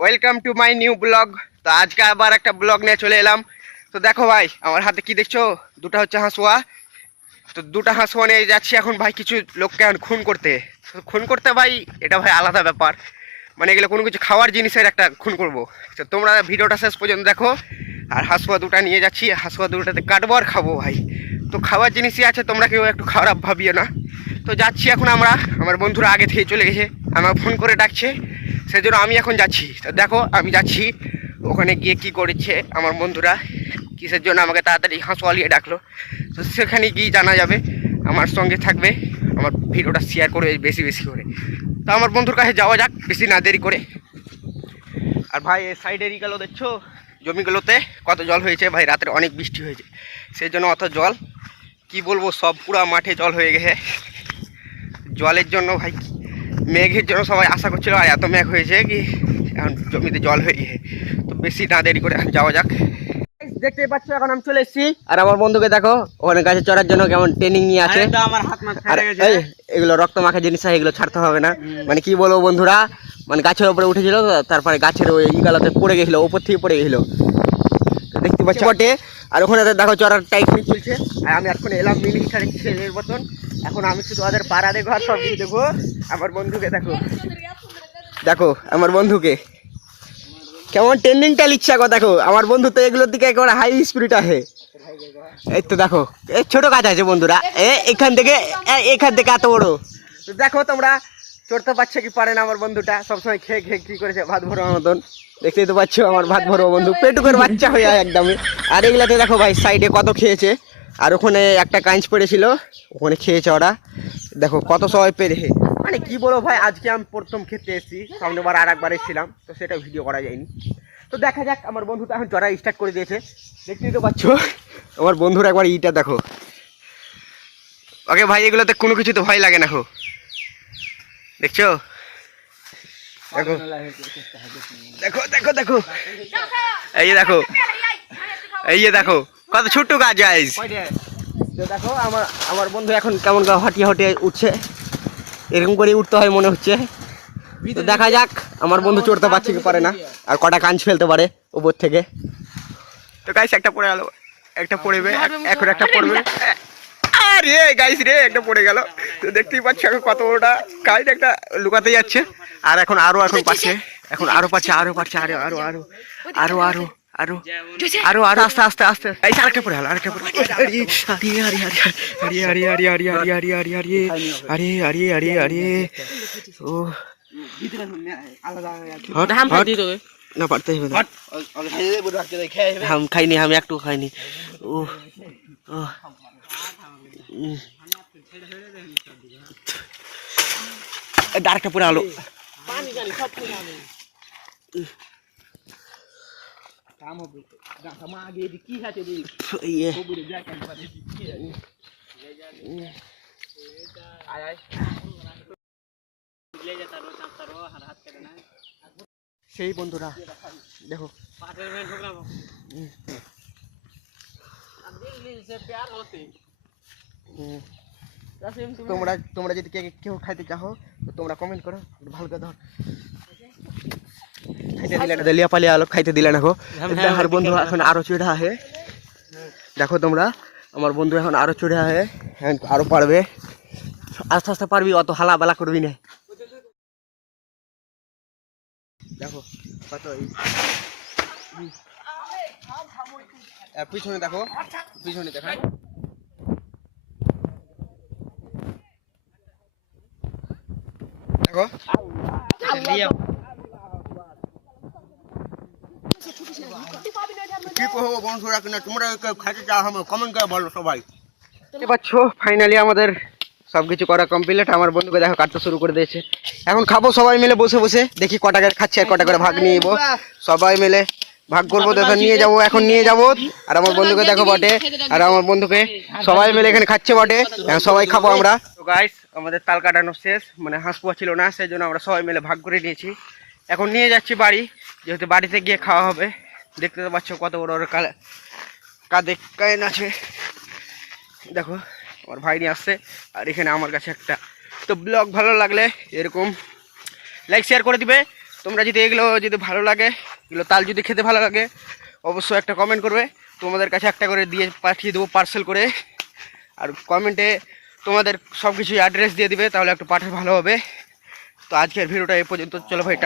Welcome to my new blog. তো আজকে আবার একটা ব্লগ নিয়ে চলে এলাম। তো দেখো ভাই, আমার হাতে কি দেখছো? দুটো হচ্ছে হাঁসুয়া। তো দুটো হাঁসুয়া নিয়ে যাচ্ছি এখন ভাই কিছু লোককে এখন খুন করতে। তো খুন করতে ভাই, এটা ভাই আলাদা ব্যাপার। মানে এগুলো কোনো কিছু খাওয়ার জিনিসের একটা খুন করব। তো তোমরা ভিডিওটা শেষ পর্যন্ত দেখো। আর হাঁসুয়া দুটো নিয়ে যাচ্ছি, হাঁসুয়া দুটাতে কাটবো আর খাবো ভাই। তো খাওয়ার জিনিসই আছে, তোমরা কেউ একটু খারাপ ভাবিও না। তো যাচ্ছি এখন আমরা, আমার বন্ধুরা আগে থেকে চলে গেছে, আমার ফোন করে ডাকছে, সেই জন্য আমি এখন যাচ্ছি। তো দেখো আমি যাচ্ছি, ওখানে গিয়ে কি করেছে আমার বন্ধুরা, কিসের জন্য আমাকে তাড়াতাড়ি হাঁসুয়া নিয়ে ডাকলো। তো সেখানে গিয়ে জানা যাবে। আমার সঙ্গে থাকবে, আমার ভিডিওটা শেয়ার করবে বেশি বেশি করে। তো আমার বন্ধুর কাছে যাওয়া যাক বেশি না দেরি করে। আর ভাই এই সাইডেরই গেল দেখছো, জমিগুলোতে কত জল হয়েছে ভাই, রাতের অনেক বৃষ্টি হয়েছে, সেই জন্য অত জল কি বলবো, সব পুরা মাঠে জল হয়ে গেছে। জলের জন্য ভাই, মেঘের জন্য সবাই আশা করছিল, আর এত মেঘ হয়েছে কি এখন জমিতে জল হয়ে গেছে। তো বেশি না দেরি করে যাওয়া যাক। দেখতে পাচ্ছ এখন আমি চলে এসেছি, আর আমার বন্ধুকে দেখো ওখানে গাছে চড়ার জন্য কেমন ট্রেনিং নিয়ে আছে। আর এগুলো রক্ত মাখা জিনিস, এগুলো ছাড়তে হবে না। মানে কি বলবো বন্ধুরা, মানে গাছের উপরে উঠেছিল, তারপরে গাছের ওই ইগালাতে পড়ে গেছিলো, উপর থেকে পড়ে গেছিলো, দেখতে পাচ্ছি বটে। আর ওখানে দেখো চড়ার টাইপিং চলছে। আর আমি এখন এলাম মিনিস্টারের ছেলের মতন। এখন আমি শুধু ওদের পাড়া দেখো আর সব কিছু দেখো। আমার বন্ধুকে দেখো, দেখো আমার বন্ধুকে কেমন ট্রেন্ডিংটা লিখছে গো। দেখো আমার বন্ধু তো এগুলোর দিকে একেবারে হাই স্পিরিট আছে। এই তো দেখো, এই ছোট গাছ আছে বন্ধুরা, এখান থেকে এত বড়। তো দেখো তোমরা, চড়তে পারছে কি পারে না আমার বন্ধুটা, সবসময় খেয়ে খেয়ে কি করেছে ভাত ভরোর মতন। দেখতেই তো পাচ্ছ আমার ভাত ভরো বন্ধু, পেটুকের বাচ্চা হয়ে যায় একদমই। আর এগুলাতে দেখো ভাই সাইডে কত খেয়েছে। আর ওখানে একটা কাঁচ পড়েছিল, ওখানে খেয়েছে ওরা। দেখো কত সবাই পেরেছে। মানে কি বলো ভাই, আজকে আমি প্রথম খেতে এসেছি, সামনেবার আর একবার এসেছিলাম, তো সেটা ভিডিও করা যায়নি। তো দেখা যাক, আমার বন্ধু তো এখন চড়া স্টার্ট করে দিয়েছে, দেখতেই তো পাচ্ছ। আমার বন্ধুর একবার ইটা দেখো। ওকে ভাই, এগুলোতে কোনো কিছু তো ভয় লাগে না। দেখছো, দেখো দেখো দেখো দেখো, এই যে দেখো, এই যে দেখো কত ছোট্ট গাছ গাইস। তো দেখো আমার বন্ধু এখন কেমন হটিয়ে হটিয়ে উঠছে, এরকম করে উঠতে হয় মনে হচ্ছে। তো দেখা যাক আমার বন্ধু চড়তে পারছে কি পারে না, আর কটা কাঁচ ফেলতে পারে উপর থেকে। তো গাইস একটা পড়ে গেল, একটা পড়বে, এখন একটা পড়বে। আরে গাইস রে, একটা পড়ে গেল। তো দেখতেই পাচ্ছ এখন কত বড়টা কাজ, একটা লুকাতে যাচ্ছে। আর এখন এখন পাচ্ছে, এখন আরো পাচ্ছে, আরো পাচ্ছে, আরো আরো আরো আরো আরো আরো আরো আরো আস্তে আস্তে আস্তে। এই আরেকটা পড়ে গেল, আরেকটা পড়ে। আরে ও না পারতে হবে, हम খাইনি, আমি একটু খাইনি। ও ও ডার্কটা পুরো আলো। সেই বন্ধুরা দেখো, তোমরা যদি কেউ খাইতে চাও তো তোমরা কমেন্ট করো, ভালো করে ধর। খাইতে দিলে না, দেলিয়া পালিয়া আলো খাইতে দিলে না গো। আর বন্ধু এখন আরো চড়া আছে, দেখো তোমরা, আমার বন্ধু এখন আরো চড়া আছে, আরো পারবে। আস্তে আস্তে পারবি, অত হালা বেলা করবি না। দেখো কত পিছনে দেখো, পিছনে দেখা, দেখো কি করবো বন্ধুরা, কিনা তোমরা খাইতে চাও কমেন্ট করে বলো সবাই। দেখতে পাচ্ছ ফাইনালি আমাদের সবকিছু করা কমপ্লিট। আমার বন্ধুকে দেখো কাটতে শুরু করে দিয়েছে। এখন খাবো সবাই মিলে বসে বসে, দেখি কটা করে খাচ্ছে আর কটা করে ভাগ নিয়ে যাবো, সবাই মিলে ভাগ করবো, দেখো নিয়ে যাবো, এখন নিয়ে যাবো। আর আমার বন্ধুকে দেখো বটে, আর আমার বন্ধুকে সবাই মিলে এখানে খাচ্ছে বটে, সবাই খাবো আমরা। তো গাইস আমাদের তাল কাটানো শেষ, মানে হাঁস পোয়া ছিল না, সেই জন্য আমরা সবাই মিলে ভাগ করে নিয়েছি। এখন নিয়ে যাচ্ছি বাড়ি, যেহেতু বাড়িতে গিয়ে খাওয়া হবে। দেখতে তো পাচ্ছ কত বড় বড় কাঁদে কান আছে, দেখো আমার ভাই নিয়ে আসছে। আর এখানে আমার কাছে একটা। তো ব্লগ ভালো লাগলে এরকম লাইক শেয়ার করে দিবে, তোমরা যদি এগুলো যদি ভালো লাগে, এগুলো তাল যদি খেতে ভালো লাগে, অবশ্যই একটা কমেন্ট করবে। তোমাদের কাছে একটা করে দিয়ে পাঠিয়ে দেবো পার্সেল করে। আর কমেন্টে তোমাদের সব কিছু অ্যাড্রেস দিয়ে দিবে, তাহলে একটু পাঠালে ভালো হবে। তো আজকের ভিডিওটা এই পর্যন্ত। চলো ভাই।